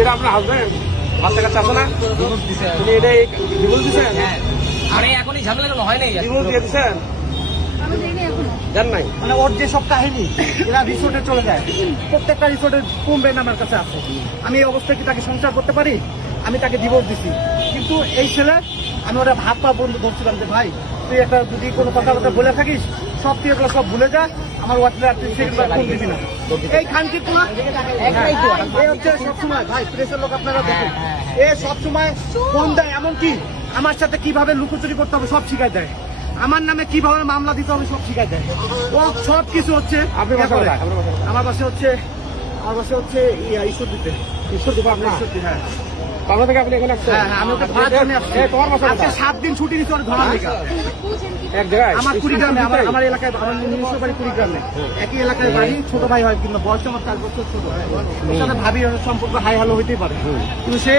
এটা আপনার হাজবেন্ড বাচ্চা কাচ্চা আছে না? তুমি এটা ডিভোর্স দিচ্ছেন? আরে এখনই ঝামেলা কেন হয় নাই? ডিভোর্স দিয়ে দিচ্ছেন? জান নাই মানে ওর যে সব কাহিনী এরা রিসোর্টে চলে যায়, প্রত্যেকটা রিসোর্টের কমবেন আমার কাছে আছে। আমি এই অবস্থায় কি তাকে সংসার করতে পারি? আমি তাকে ডিভোর্স দিছি, কিন্তু এই ছেলে আমি ওরা ভাত পা বন্ধু বলছিলাম যে ভাই তুই একটা যদি কোনো কথাবার্তা বলে থাকিস সব তুই এগুলো সব ভুলে যা, আমার হোয়াটসঅ্যাপ সেগুলো ফোন দিবি না। এই খানকি তোমা এই হচ্ছে সবসময় ভাই প্রেসের লোক আপনারা দেখেন, এ সবসময় ফোন দেয়, এমনকি আমার সাথে কিভাবে লুকোচুরি করতে হবে সব শিখাই দেয়, আমার নামে কিভাবে মামলা দিতে হবে সব শিখাই দেয়, ও সব কিছু হচ্ছে। আপনি বাসা কোথায়? আমার বাসা হচ্ছে ঈশ্বর দিতে। ঈশ্বর দিব আপনার? হ্যাঁ পাবনা থেকে আপনি এখানে আসছেন? হ্যাঁ আমি ওকে ভাড়ার জন্য আসছি। তোমার বাসা আজকে 7 দিন ছুটি নিচ্ছি ওর ঘোরার লেগে। এক জায়গায় আমার কুড়িগ্রামে, আমার এলাকায়, আমার নিজস্ব বাড়ি কুড়িগ্রামে, একই এলাকায় বাড়ি, ছোট ভাই হয় কিন্তু বয়স আমার 4 বছর ছোট। ওর সাথে ভাবি সম্পর্ক হাই হ্যালো হইতেই পারে, কিন্তু সে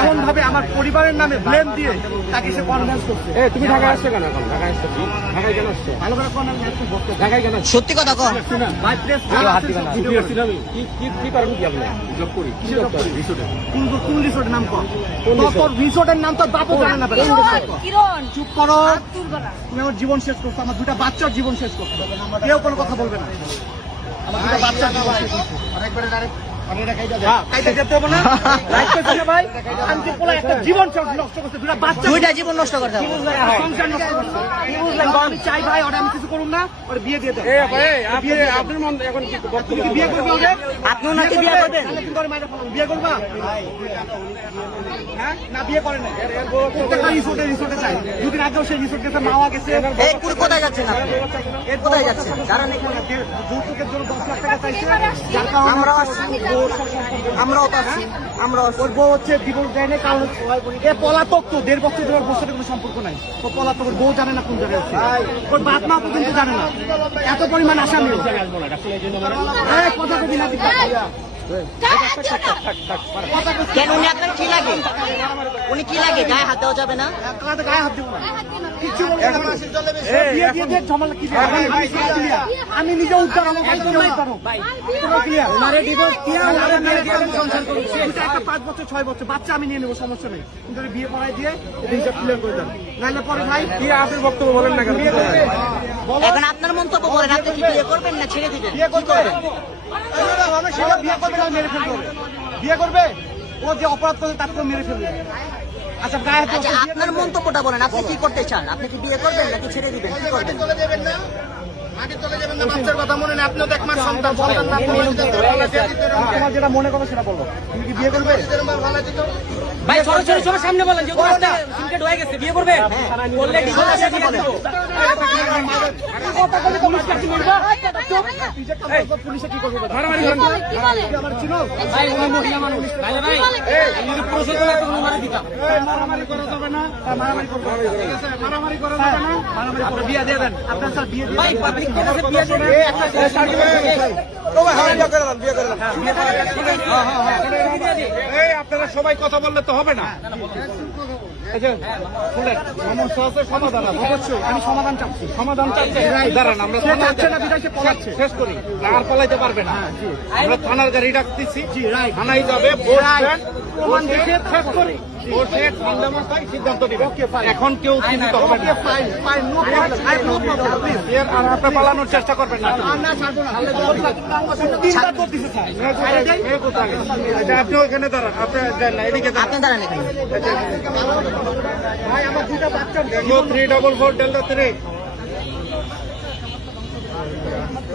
এমন ভাবে আমার পরিবারের নামে ব্লেম দিয়ে তাকে সে কনভিন্স করছে। তুমি ঢাকায় আসছো কেন? এখন ঢাকায় আসছো? ঢাকায় কেন আসছো? ভালো করে কনভিন্স করতে ঢাকায় কেন? সত্যি কথা কর। ভাই প্রেস কি করেন কি আপনি? জব করি। কি জব করেন? রিসোর্টে। কোন রিসোর্টের নাম কর? তোর রিসোর্টের নাম তো বাপও জানে না। কিরণ চুপ করো, তুল করা তুমি আমার জীবন শেষ করছো, আমার 2টা বাচ্চার জীবন শেষ করছো, কেউ কোনো কথা বলবে না। আমার 2টা বাচ্চার জীবন শেষ করছো। হ্যাঁ, কাইতে যেতে হবে না। লাইক করছি না ভাই, শান্তি পোলা একটা জীবন নষ্ট করছে, 2টা বাচ্চা, 2টা জীবন নষ্ট করতে হবে। সংসার নষ্ট করছে। আমি চাই ভাই ওটা আমি কিছু করুন না, ওর বিয়ে দিয়ে দেন। আপনার মন এখন কি তুমি কি বিয়ে করবে ওরে? আপনিও নাকি বিয়ে করবেন? তাহলে তুমি ওরে মাইরা ফেলো। বিয়ে করবা? হ্যাঁ না, বিয়ে করে না। প্রত্যেকটা রিসোর্টে চাই। দুদিন আগেও সেই রিসোর্ট গেছে, মাওয়া গেছে। এই কুড়ি কোথায় যাচ্ছেন আপনি? কোথায় যাচ্ছেন? দাঁড়ান এখানে। যৌতুকের জন্য 10 লাখ টাকা চাইছে, যার কারণে আমরাও আসছি। আমরাও তো আসছি। আমরাও আসছি। ওর বউ হচ্ছে ডিভোর্স দেয় না, কারণ এ পলাতক, তো 1.5 বছর ধরে, ওর সাথে কোনো সম্পর্ক নাই। ও পলাতক, ওর বউ জানে না কোন জায়গায় আছে, ওর বাপ মা পর্যন্ত জানে না, এত পরিমাণ আসামি। কথা কবি না দিতে কেন উনি আপনার কি লাগে? উনি কি লাগে? গায়ে হাত দেওয়া যাবে না? গায়ে হাত দিব না, কিচ্ছু বলবো না। বিয়ে দিয়ে দিয়ে ঝামেলা কি দিয়ে? আমি নিজে উদ্ধার, আমার ভাই নিজে উদ্ধার হোক। ওনারে ডিভোর্স দিয়ে ওনারে মেরে দিয়ে আমি সংসার করব। এটা একটা 5 বছর 6 বছর বাচ্চা আমি নিয়ে নেবো, সমস্যা নেই, কিন্তু বিয়ে করাই দিয়ে এটা হিসাব ক্লিয়ার করে দেন, নাহলে পরে ভাই কি আপনার বক্তব্য বলেন না কেন? বিয়ে করবে। এখন আপনার মন্তব্য বলেন, আপনি কি বিয়ে করবেন না ছেড়ে দিবেন? বিয়ে করবে, সেটা বিয়ে করবে না মেরে ফেলবে। বিয়ে করবে, ও যে অপরাধ করে তাকে তো মেরে ফেলবে। আচ্ছা গায়ে হাত আচ্ছা, আপনার মন্তব্যটা বলেন, আপনি কি করতে চান? আপনি কি বিয়ে করবেন নাকি ছেড়ে দিবেন? কি করবেন? তোমার যেটা মনে করো সেটা বলো। তুমি কি বিয়ে করবে? ভাই সরাসরি সামনে বলেন যে রাস্তা সিনকেট হয়ে গেছে, বিয়ে করবে? বললে ডিভোর্স দিয়ে দিব। পুলিশে কি করবে? মারামারি করেন না। আমার চিনো ভাই উনি মহিলা মানুষ। ভাই ভাই এই পুরুষের তো একটা মারি দিতাম। মারামারি করা যাবে না, মারামারি করবে, মারামারি করা যাবে না, মারামারি করবে। বিয়ে দিয়ে দেন আপনার, স্যার বিয়ে দিয়ে ভাই পাবলিক প্লেসে বিয়ে করবে। আপনারা সবাই কথা বললে তো হবে না। সমস্যা আছে, সমাধান আছে। অবশ্যই আমি সমাধান চাচ্ছি। সমাধান চাচ্ছে, দাঁড়ান আমরা সে চাচ্ছে না, বিদায় সে পলাচ্ছে। শেষ করি, আর পলাইতে পারবে না। আমরা থানার গাড়ি ডাকতেছি, রাইট। থানায় যাবে, বসবেন, প্রমাণ দেখে শেষ করি। বসে ঠান্ডা মাথায় সিদ্ধান্ত দিবেন। Okay, fine. এখন কেউ চিন্তিত হবে না। Fine fine, no problem, I no problem, please. আর আপনি পালানোর চেষ্টা করবেন না। না ছাড়বো না, তিনবার তো দিছে স্যার। মেয়ে কোথায়? এটা আপনি ওখানে দাঁড়ান, আপনি যান না, এদিকে দাঁড়ান। আপনি দাঁড়ান এখানে। ভাই আমার 2টা বাচ্চা, 344 ডেল্টা 3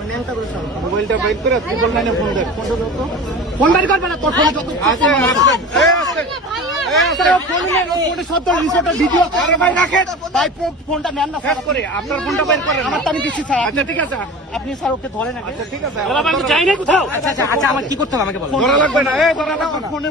ন্যাংটা করে চালাও। মোবাইলটা বাইর করে 999 ফোন দেন। ফোন বাড়ি করবে না, তোর ফোনে যত আচ্ছা, ফোনে সব তো রিসোর্টের ভিডিও। আরে ভাই রাখেন, ভাই ফোনটা নেন না শেষ করে আপনার ফোনটা বাইর করেন। আমার তো আমি দিচ্ছি স্যার। আচ্ছা ঠিক আছে, আপনি স্যার ওকে ধরেন আগে। ঠিক আছে, যাই না কোথাও। আচ্ছা আমার কি করতে হবে আমাকে বলুন। ধরা লাগবে না, ধরা লাগবে না। ফোনে